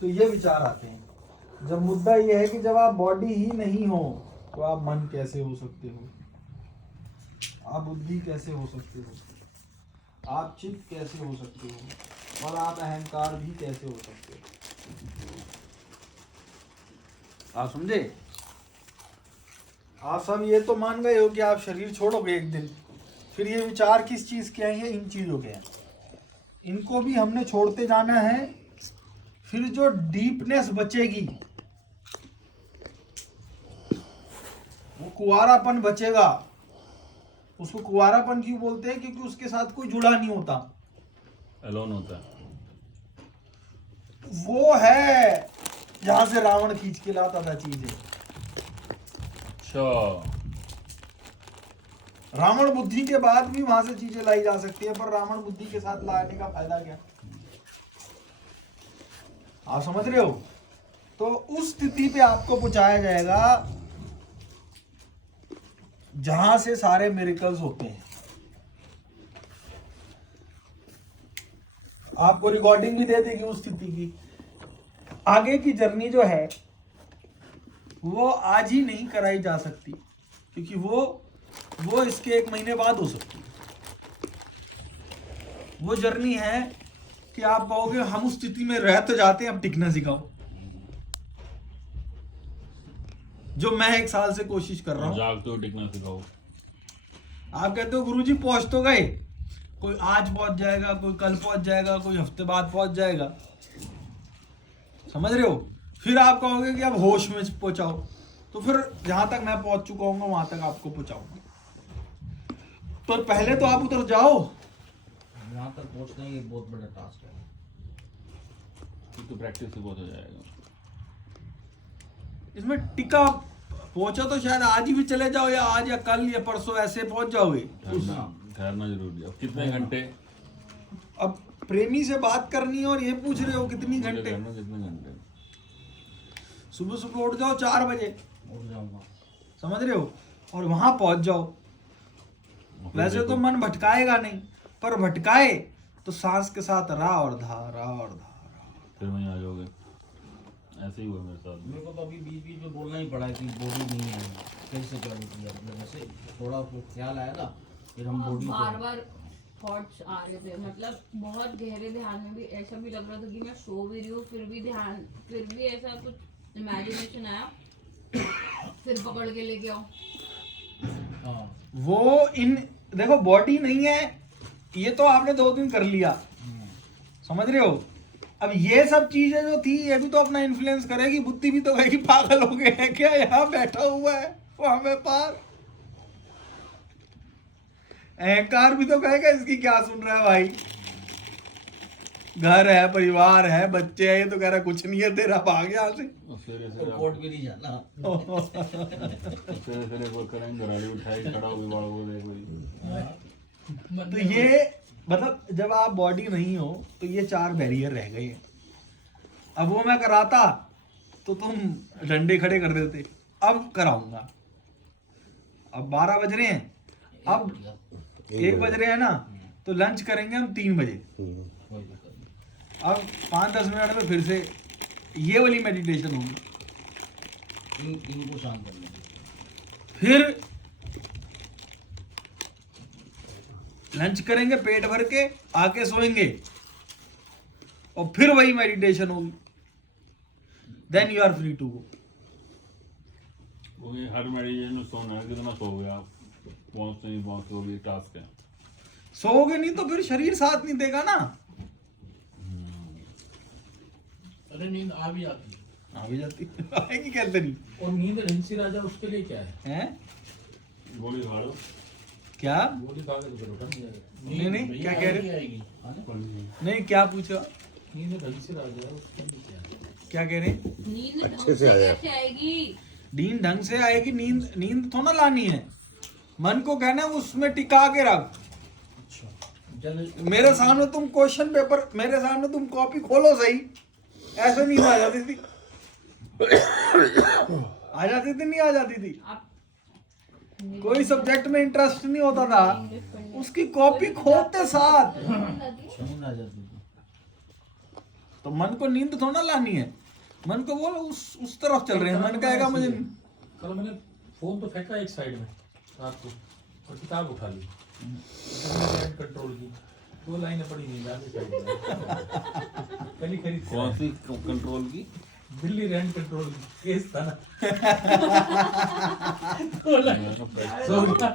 तो ये विचार आते हैं। जब मुद्दा ये है कि जब आप बॉडी ही नहीं हो तो आप मन कैसे हो सकते हो, आप बुद्धि कैसे हो सकते हो, आप चित्त कैसे हो सकते हो, और आप अहंकार भी कैसे हो सकते हो। आप समझे? आप सब ये तो मान गए हो कि आप शरीर छोड़ोगे एक दिन, फिर ये विचार किस चीज के हैं? इन चीजों के हैं। इनको भी हमने छोड़ते जाना है। फिर जो डीपनेस बचेगी, वो कुंवारापन बचेगा। उसको कुंवारापन क्यों बोलते हैं? क्योंकि उसके साथ कोई जुड़ा नहीं होता, अलोन होता है। वो है जहां से रावण खींच के लाता था चीजें। अच्छा, रावण बुद्धि के बाद भी वहां से चीजें लाई जा सकती है, पर रावण बुद्धि के साथ लाने का फायदा क्या? आप समझ रहे हो? तो उस स्थिति पे आपको पहुंचाया जाएगा जहां से सारे मिरेकल्स होते हैं। आपको रिकॉर्डिंग भी दे देगी उस स्थिति की। आगे की जर्नी जो है वो आज ही नहीं कराई जा सकती, क्योंकि वो इसके 1 महीने बाद हो सकती है। वो जर्नी है कि आप कहोगे हम उस स्थिति में रह तो जाते हैं, अब टिकना सिखाओ। जो मैं 1 साल से कोशिश कर रहा हूं। जागते हो टिकना सिखाओ। आप कहते हो गुरुजी पहुंच तो गए, कोई आज पहुंच जाएगा, कोई कल पहुंच जाएगा, कोई हफ्ते बाद पहुंच जाएगा। समझ रहे हो? फिर आप कहोगे कि अब होश में पहुंचाओ, तो फिर जहां तक मैं पहुंच चुका हूं वहां तक आपको पहुंचाऊंगा। तो पहले तो आप उतर जाओ। वहां तक पहुंचना ही एक बहुत बड़ा टास्क है। तो प्रैक्टिस से बहुत हो जाएगा। इसमें टिका पहुंचा तो शायद आज ही भी चले जाओ, या आज या कल या परसों ऐसे पहुंच जाओगे। ठहरना जरूरी है। अब कितने घंटे? अब प्रेमी से बात करनी है और ये पूछ रहे हो कितनी घंटे? कितने घंटे? सुबह सुबह उठ जाओ 4 बजे, उठ जाऊंगा। समझ रहे हो, और वहां पहुंच जाओ। वैसे तो मन भटकाएगा नहीं, पर भटकाए तो सांस के साथ रा और धा, रा और धा, फिर वहीं आ जाओगे। ऐसे ही हुआ मेरे साथ। मेरे को तो अभी बीच बीच में बोलना ही पड़ा कि बॉडी नहीं है, फिर से चालू किया। मतलब ऐसे थोड़ा ख्याल आया ना, फिर हम बॉडी बार बार थॉट्स आ रहे थे। मतलब बहुत गहरे ध्यान में भी ऐसा भी लग रहा था कि मैं सो भी रही हूँ, फिर भी ऐसा कुछ इमेजिनेशन आया, फिर पकड़ के लेके आओ। हाँ। वो इन देखो बॉडी नहीं है, ये तो आपने 2 दिन कर लिया, समझ रहे हो। अब ये सब चीजें जो थी ये भी तो अपना इन्फ्लुएंस करेगी। बुद्धि भी तो कहेगी पागल हो गए हैं क्या, यहाँ बैठा हुआ है वहां पे पार। अहंकार भी तो कहेगा इसकी क्या सुन रहा है भाई, घर है, परिवार है, बच्चे हैं, ये तो कह रहा कुछ नहीं है तेरा, भाग यहाँ से। तो कोर्ट भी नहीं जाना। तो ये मतलब जब आप बॉडी नहीं हो तो ये 4 बैरियर रह गए हैं। अब वो मैं कराता तो तुम डंडे खड़े कर देते, अब कराऊंगा। अब 12 बज रहे हैं, अब 1 बज रहे हैं ना, तो लंच करेंगे हम 3 बजे। कोई दिक्कत नहीं। अब 5-10 मिनट में फिर से ये वाली मेडिटेशन होगी। इनको शांत करना। फिर लंच करेंगे पेट भर के, आके सोएंगे, और फिर वही मेडिटेशन होगी। Then you are free to go. हर मेडिटेशन में सोना है, कितना सो गया आप? पहुंचते नहीं पहुंचते, वो भी टास्क है। सोओगे नहीं तो फिर शरीर साथ नहीं देगा ना। अरे नींद आ भी आती है। आ भी जाती आएगी कहते नहीं और नींद ऋषि राजा उसके लिए क्या है? हैं? गोली खा लो। क्या गोली खा के तो फिर उठा नहीं जाएगा। नहीं, नहीं, नींद क्या भैया कह रहे? आएगी, आएगी। नहीं, क्या पूछा? नींद ऋषि राजा है उसके लिए क्या है? क्या कह रहे? नींद ढंग से कैसे आएगी? नींद ढंग से आएगी। नींद थोड़ा लानी है, मन को कहना है उसमें टिका के रख। मेरे सामने तुम क्वेश्चन पेपर, मेरे सामने तुम कॉपी खोलो सही, ऐसे नहीं आ जाती थी। आ जाती थी, नहीं आ जाती थी। आप कोई सब्जेक्ट में इंटरेस्ट नहीं होता था, उसकी कॉपी खोलते साथ। नींद आ जाती थी। तो तो मन को नींद थोड़ा ना लानी है, मन को बोलो उस तरफ चल रहे हैं, मन कहेगा मुझे। कल मैंने फोन तो फेंका एक साइड में रात को और किताब उठा ली कंट्रोल की, 2 लाइनें पढ़ी नहीं आगे साइड में। कल ही खरीद के कौन आया। सी कंट्रोल की? दिल्ली रैंड कंट्रोल की केस था ना। 2 लाइन सो गया।